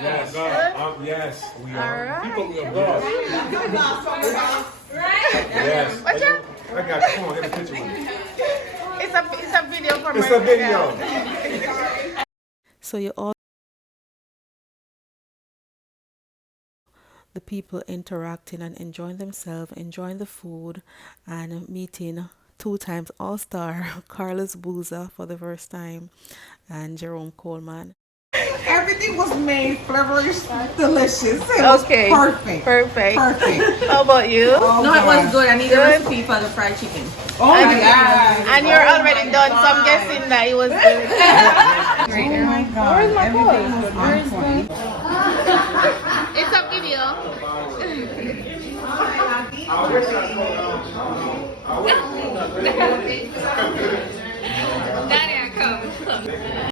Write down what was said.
Yes, yes, we are. All right. You put me on boss. Yes. What's up? I got you. Come on, get a picture with me. It's a video for It's a myself. video. So you all the people interacting and enjoying themselves, enjoying the food, and meeting two-times all-star Carlos Boozer for the first time and Jerome Coleman. Everything was made flavorish, delicious. It was Okay. perfect. Perfect. Perfect. How about you? Oh, No, it was God. good. I need a recipe for the fried chicken. Oh my God. And you're already done, so I'm guessing that it was good. Oh my God. Where's my Everything phone? was on point. It's a video. I wish I